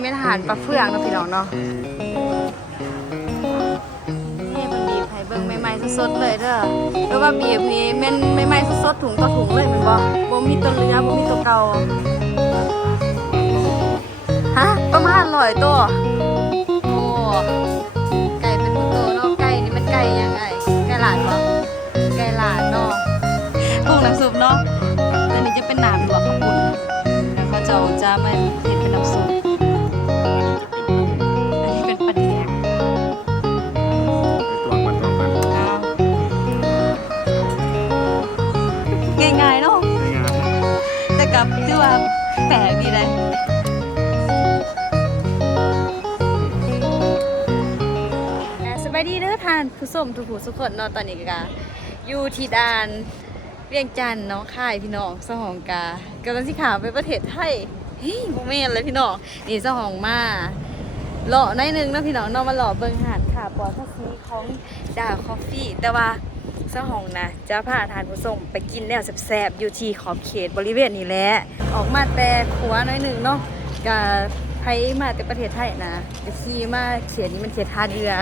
ไม่ทหารปลาเฟืองเนาะพี่น้องเนาะนี่มันบีบให้เบิ่งใหม่ๆสดๆเลยเด้อเพราะว่าบีบนี่แม่นใหม่ๆสดๆถุงต่อถุงเลยแมันบ่บ่มีตัวเรือบ่มีตัวเก่าฮะประมาณ100ตัวโอ้ไก่เป็นตัวโตเนาะไก่นี่มันไก่ยังไงไก่หลานบ่ไก่หลานเนาะปรุงน้ำซุปเนาะตัวนี้จะเป็นน้ำลวกข้าวปุ้นแล้ว แปลกดีเลยอ่าสบายดีเด้อทานผู้ชมทุกผู้ทุกคนเนาะตอนนี้ก็อยู่ที่ด่านเวียงจันทน์เน้องค่ายพี่น้องสหองกากำลังสิขาวไปประเทศไทยเฮ้ยโมเมนเลยพี่น้องนี่สหองมาหล่อหน้อยหนึงเนาะพี่น้องเนาะมาหล่อเบิ่งหาดค่ะปอดภาษีของดาคอฟฟี่แต่ว่า เจ้าของนะจะพาทานผู้ส่งไปกินแนวแซ่บๆอยู่ที่ขอบเขตบริเวณนี้แหละออกมาแต่ขัวน้อยหนึ่งเนาะกับไทยมาแต่ประเทศไทยนะจะขี่มาเขียนนี้มันเขียนท่าเรือ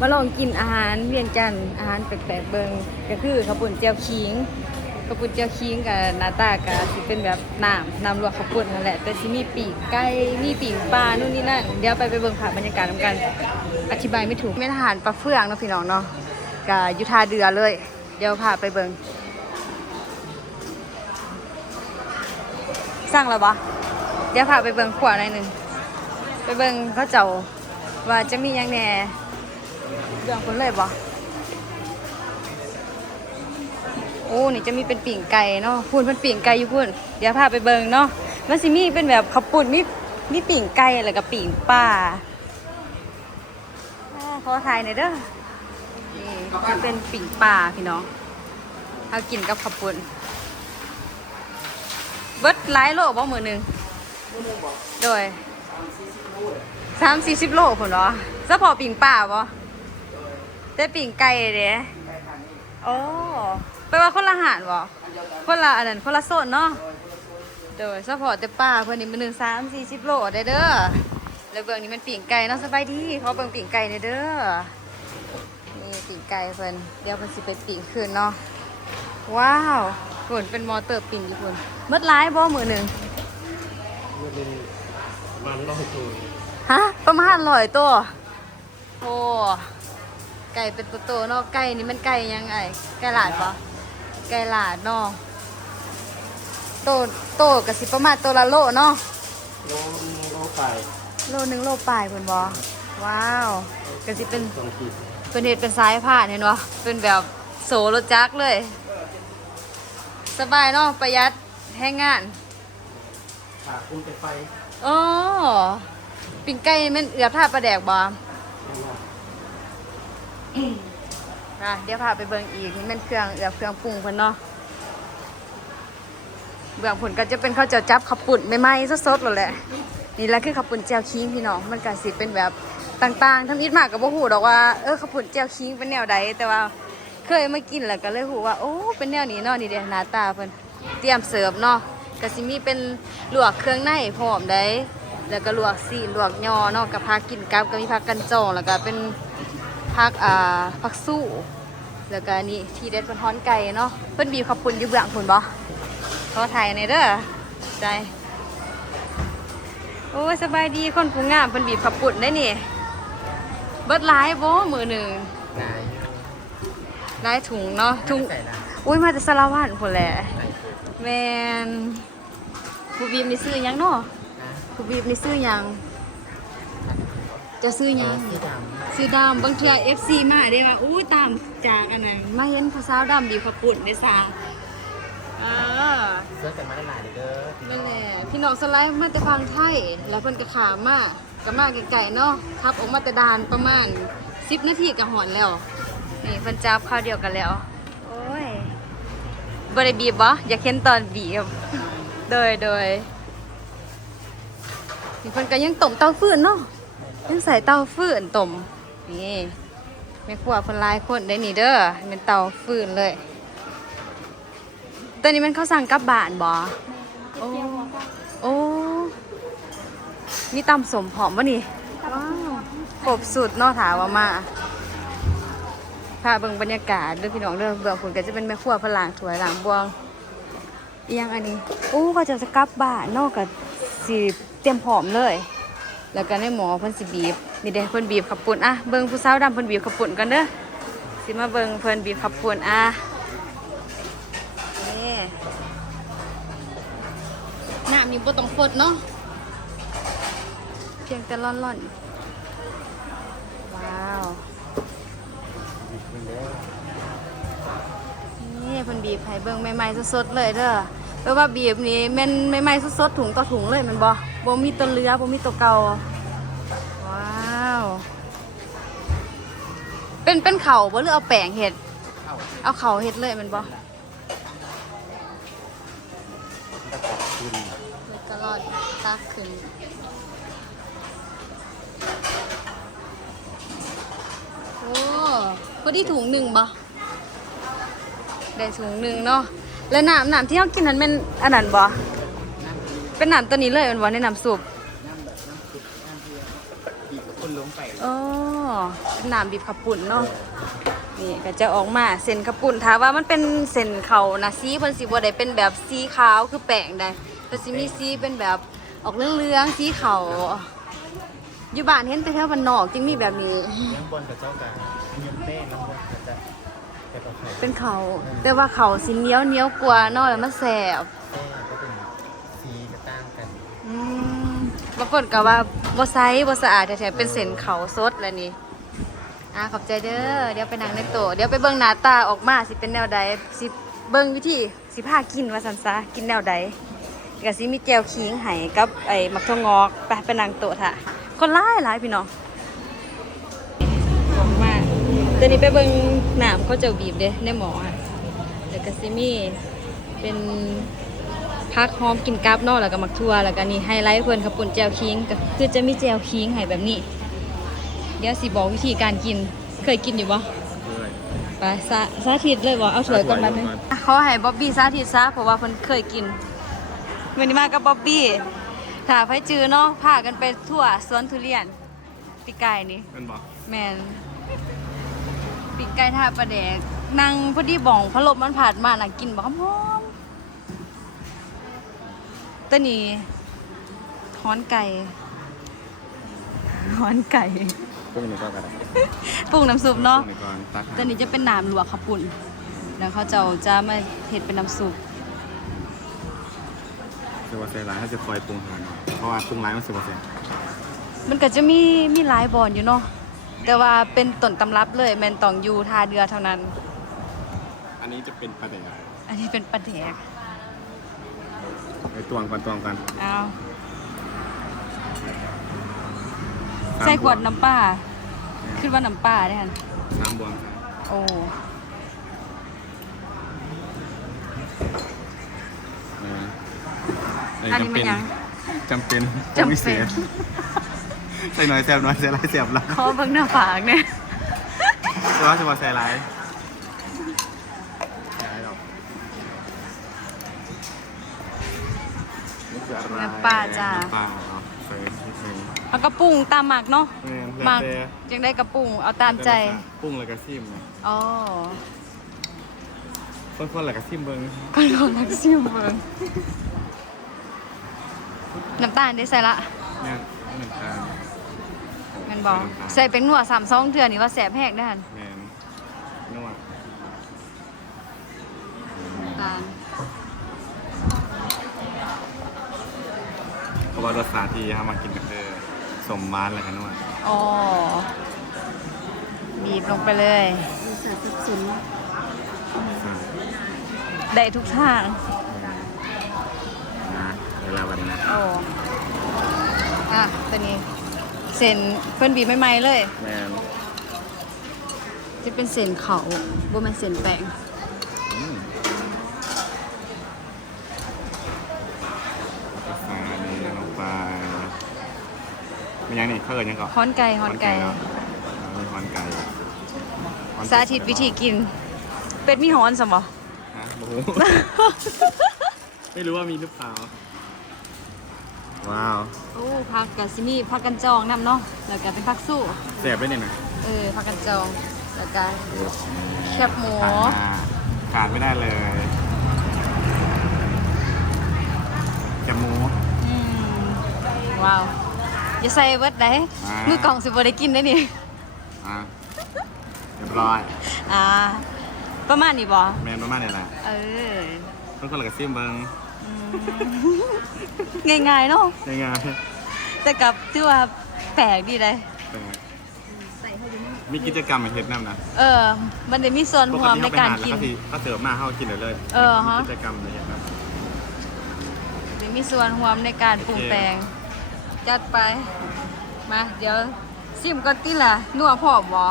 มาลองกินอาหารเวียงจันอาหารแปลกๆเบิงก็คือข้าวปุ้นเจียวขิงข้าวปุ้นเจียวขิงกับนาตาก็สิเป็นแบบน้ำน้ำลวกข้าวปุ้นนั่นแหละแต่สิมีปีกไก่มีปีกปลานู่นนี่นั่นเดี๋ยวไปไปเบิงผ่านบรรยากาศกัน อธิบายไม่ถูกไม่ทารปลาเฟืองเนาะพี่น้องเนาะ กับยุทาเดือเลย เดี๋ยวพาไปเบิงสั่งแล้วปะเดี๋ยวพาไปเบิงขวาหน่อยหนึ่งไปเบิงเขาเจ้าว่าจะมียังแหน่เรื่องคนเลยบ่โอ้นี่จะมีเป็นปิ่งไก่เนาะพูนเป็นปิ่งไก่อยู่พูนเดี๋ยวพาไปเบิงเนาะมันสิมีเป็นแบบขับปุ่นมีมีปิ่งไก่แล้วก็ปิ่งป่าขอถ่ายหน่อยเด้อ นี่มันเป็นปิ่งป่าพี่น้องเอากินกับขับปุ่นเบิดหลายโลบ่มือหนึ่งโดยสามสี่สิบโลผลเหรอเฉพาะปิ่งป่าบ่ได้ปิ่งไก่เด้โอ้แปว่าคนละหารบ่คนละอันนั้นคนละโซนเนาะโดยเฉพาะแต่ป่าเพิ่นนี่มันหนึ่งสามสี่สิบโลได้เด้อแล้วเบื้องนี้มันปิ่งไก่เนาะสบายดีเขาเบิ่งปิ่งไก่เด้อ นี่ปิ่งไก่เพิ่นเดี๋ยวเพิ่นสิไปปิ่งคืนเนาะว้าวฝนเป็นมอเตอร์ปิ่งญี่ปุ่นเมื่อหลายบ่มือหนึ่งมันเป็นมันร้อยตัวฮะประมาณร้อยตัวโอ้ไก่เป็นตัวโตเนาะไก่นี่มันไก่ยังไงไก่หลาดปะไก่หลาดเนาะโตโตกะสิประมาณตัวละโลเนาะโลโลไปโลหนึ่งโลปลายเพิ่นบอว้าวกะสิเป็นสองขีด เป็นเห็ดเป็นสายผ่านเห็นบ่เป็นแบบโสรถจักรเลย สบายเนาะประหยัดแห้งงานขาคุ้มไปไฟอ๋อปิ้งไก่นี่มันเอือบท่าปลาแดกบ่อะเดี๋ยวพาไปเบิ่งอีกนี่เป็นเครื่องเอือบเครื่องปรุงเพิ่นเนาะเบื้องผลก็จะเป็นข้าวเจียวจับข้าวปุ่นใหม่ๆสดๆเลยแหละนี่แหละคือข้าวปุ่นเจียวคิงพี่น้องมันก็สิเป็นแบบ ต่างๆทำอิดมากกับบ่ฮู้ดอกว่า เออข้าวปุ่นเจียวคิงเป็นแนวใดแต่ว่าเคยมากินแล้วก็เลยฮู้ว่า โอ้ เป็นแนวนี้เนาะนี่เด้หน้าตาเพิ่นเตรียมเสิร์ฟเนาะก็สิมีเป็นลวกเครื่องในพร้อมได้แล้วก็ลวกซีลวกยอเนาะกับผักกินกับก็มีผักกันจองแล้วก็เป็นพักอ่าพักสู้แล้วก็นี่ทีเด็ดเป็นฮ้อนไก่เนาะเพิ่นบีบขับปุ่นอยู่เบื้องพุ่นบ่ขอถ่ายในเด้อใจโอ้สบายดีคนผู้งามเพิ่นบีบขับปุ่นได้นี่ เบิดหลายบ่มือหนึ่งนายหลายถุงเนาะถุงใส่ละอุ้ยมาแต่สารวัตรพุ่นแหละแมนผู้บีบนี่ซื้อหยังเนาะผู้บีบนี่ซื้อหยังจะซื้อหยัง สีดสีดำบางเทื่อ FC มาได้ว่าอู้ตามจากอันนั้นมาเห็นผู้สาวดำบีบขับปุ่นได้ซาเออำเสื้อกันมาได้หลายเด้อนั่นแหละพี่น้องสไลด์มาแต่ฟังไทย แล้วเพิ่นก็ขามมา ก็มาไกลๆเนาะขับออกมาแต่ดานประมาณ10นาทีก็หอนแล้ว นี่เพิ่นจับข้าวเดียวกันแล้ว โอ้ยบ่ได้บีบบ่อยากเห็นตอนบีบ โดยโดยนี่เพิ่นก็ยังต้มเตาฟืนเนาะยังใส่เตาฟืนต้มนี่แม่ครัวเพิ่นหลายคนได้นี่เด้อเป็นเตาฟืนเลย ตัวนี้มันเขาสั่งกลับบ้านบ่โอ้โอ้ มีตำสมผอมวะนี่ว้าวครบสุดเนอกถามว่ามาพาเบิ่งบรรยากาศเด้วยพี่น้องเรื่องเบื้องคุณก็จะเป็นแม่ครัวพลางถวยหลังบวงอีหยังอันนี้อู้ก็จะจะกลับบ้านเนอกกับสีเตรียมผอมเลย แล้วก็ในหมอเพิ่นสิบีบนี่เด้เพิ่นบีบขับปุ่นอะเบิ่งผู้สาวดำเพิ่นบีบขับปุ่นกันเด้อสิมาเบิ่งเพิ่นบีบขับปุ่นอะนี่น้ำนี่บ่ต้องฟดเนาะเพียงแต่ร่อนๆ ว้าว นี่เพิ่นบีบให้เบิ่งใหม่ๆสดๆเลยเด้อแปลว่าบีบนี่แม่นใหม่ๆสดๆถุงต่อถุงเลยแมันบ่บ่มีตัวเรือบ่มีตัวเก่า ว้าว เป็นเป็นเข่าบ่หรือเอาแป้งเห็ด เอาเข่าเห็ดเลยแมันบ่เลยตลอดตักขึ้น โอ้พ อดีถุงหนึ่งบ่ได้ถุงหนึ่งเนาะแล้วน้ำน้ำที่เขากินนั้นเป็นอันนั้นบ่เป็นน้ำตัวนี้เลยแมันบ่ในน้ำซุปคนลงไปอ๋อน้ำบีบขับปุ่นเนาะนี่ก็จะออกมาเส้นขับปุ่นถ้าว่ามันเป็นเส้นเขานะสีเพิ่นสิบ่ได้เป็นแบบสีขาวคือแป้งได้เพิ่นสิมีสีเป็นแบบออกเหลืองๆสีขาวอยู่บ้านเห็นแต่แถวบ้านนอกจึงมีแบบนี้ยังบนกับเจ้ากา เงียบแป้งน้ำบนก็จะแต่ตัวไข่เป็นเขาแต่ว่าเขาสิเหนียวเหนียวกว่าเนาะแล้วมันแสบแป้งก็เป็นสีกระต่างกัน อืมบางคนก็ว่าบ่ใสบ่สะอาดแท้ๆเป็นเส้นเขาสดแล้วนี่อ่าขอบใจเด้อเดี๋ยวไปนั่งในโต๊ะเดี๋ยวไปเบิ่งหน้าตาออกมาสิเป็นแนวใดสิเบิ่งวิธีสิพากินว่าซั่นซะกินแนวใดก็สิมีแก้วขิงให้กับไอ้มักทองงอกไปไปนั่งโต๊ะท่ะคนหลายหลายพี่น้องออกมา ตอนนี้ไปเบิ่งน้ำเขาเจ้าบีบเด้ในหมออะแล้วก็สิมีเป็นพักหอมกินกับเนาะแล้วก็มักทั่วแล้วก็นี่ไฮไลท์เพิ่นขับปุ่นแจ่วขิงก็คือจะมีแจ่วขิงให้แบบนี้ เดี๋ยวสิบอกวิธีการกินเคยกินอยู่บ่ด้วยไปสาสาธิตเลยบ่เอาถ้วยก่อนแป๊บนึงเขาให้บ๊อบบี้สาธิตซะเพราะว่าเพิ่นเคยกินวันนี้มากับบ๊อบบี้ถ้าไผจื้อเนาะพากันไปทั่วสวนทุเรียนปีกไก่นี่มันบอกแม่น ปีกไก่ท่าปลาแดกนั่งพอดีบ่องพะลบมันผ่านมาน่ะกินบ่หอมๆตัวนี้ฮ้อนไก่ฮ้อนไก่ปุ้งหนึ่งก้อนกันปรุงน้ำซุปเนาะปุ้งหนึ่งก้อนตักตัวนี้จะเป็นน้ำลวกขับปุ่นแล้วเขาจะจะมาเห็ดเป็นน้ำซุปจะว่าเซร้ายถ้าจะคอยปรุงทานเพราะว่าปรุงร้ายมันสิบเปอร์เซ็นต์มันก็จะมีมีหลายบอนอยู่เนาะ แต่ว่าเป็นต้นตำรับเลยแมนตองอยูทาเดือเท่านั้น อันนี้จะเป็นประเด็นอันนี้เป็นปลาแดกไปตวงก่อนตวงก่อนเอาใส่ขวดน้ำปลาคิดว่าน้ำปลาได้ฮันน้ำบวมโอ้เอออันนี้มันยังจำเป็นจำเป็นพิศษ ใส่หน่อยแสบหน่อยใส่ไรแสบละขอเบิ่งหน้าปากเนี่ยแต่ว่าจะมาใส่ไรใส่ไรหรอกนี่คืออะไรน้ำปลาจ้าน้ำปลาเนาะใส่นิดนึง เอากระปุ้งตามหมักเนาะแม่นหมักแล้วแต่ยังได้กระปุ้งเอาตามใจปรุงแล้วก็ซิมเนี่ยอ๋อคนๆแล้วก็ซิมเบิ่งก็ลองนักซิมเบิ่งน้ำตาลได้ใส่ละ เนี่ยน้ำตาลแมัน บอกใส่เป็นหนวดสามซองเถื่อนี่ว่าแสบแหกได้หันแมนนวดตาลเพราะว่ารสชาติที่ทำมากินกันคือสมมาร์เลยกันนวดอ๋อบีบลงไปเลยได้ทุกทางนะเวลาวันนี้นะโอ้อะตัวนี้ เส้นเพิ่นบีบใหม่ๆเลย แมนจะเป็นเส้นเขาบ่แม่นเส้นแป้งอืมรสชาตินี่ลงไปมียังนี่เขาเอิญยังก่อนฮ้อนไก่ฮ้อนไก่เนาะมีฮอนไก่ฮ้อนไก่สาธิตวิธีกิน เป็ดมีฮ้อนสมบ่ฮะโอ้โห ไม่รู้ว่ามีหรือเปล่า ว้าวโอ้พักกับซิมีพักกันจองนำเนาะแล้วก็เป็นพักสู้แซ่บด้วยเนี่ยนะเออพักกันจองแล้วก็แคบหมูขาดมาขาดไม่ได้เลยจมูกอืมว้าวอย่าใส่เบิดได้อ่ามื มือกล่องสิบ่ได้กินได้นี่ อะเรียบร้อยอ่า ประมาณนี้บ่แมนประมาณนี้แหละเออต้องคนละกับซิมเบิงอืม ง่ายๆเนาะยังไงแต่กับที่ว่าแปลกดีเลยเป็นไงมีกิจกรรมมาเฮ็ดนำนะเออ มันได้มีส่วนปร่กวมติในเขาไปการหาแล้วกินเขาสิเขาเสิร์ฟมาเขากินเลยเลยเออฮะ มีกิจกรรมอะไรอย่างเงี้ยได้มีส่วนร่วมในการปรุงแต่งจัดไป มา เดี๋ยวซิมก่อนติล่ะนัวพร้อมบ่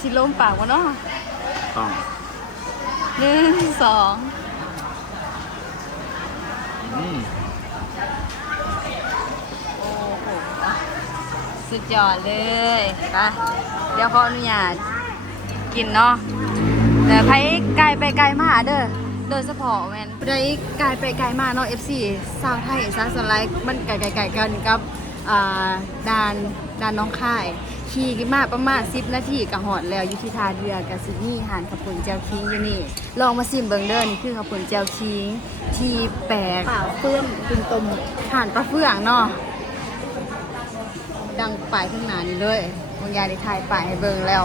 สิลมปากบ่เนาะต้องหนึ่งสองอืมโอ้โหสุดยอดเลยไปเดี๋ยวขออนุญาตกินเนาะแต่ไผไกลไปไกลมาเด้อโดยเฉพาะแม่นไผไกลไปไกลมาเนาะ FC สาวไทยซาสไลด์มันไกลๆๆกันกับอ่าด่านด่านน้องค่าย ขี่มาประมาณ10นาทีก็หอดแล้วอยู่ที่ทาเรือกับซินี่หานขับปุ่นเจียวคิงอยู่นี่ ลองมาซิมเบิงเด้อนี่คือขับปุ่นเจียวคิง ทีแปลกเปล่าเฟื่องคุณตมผ่านปลาเฟืองเนาะดังป่ายขึ้นหนานี่เลยบางยาได้ถ่ายป่ายให้เบิงแล้ว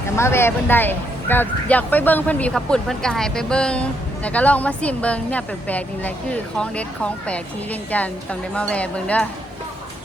แต่มาแวะเพิ่นได้ก็อยากไปเบิงเพิ่นบีบขับปุ่นเพิ่นก็ให้ไปเบิงแล้วก็ลองมาซิมเบิงเนี่ยแปลกๆนี่แหละคือของเด็ดของแปลกที่เวียงจันต้องได้มาแวะเบิงเด้อ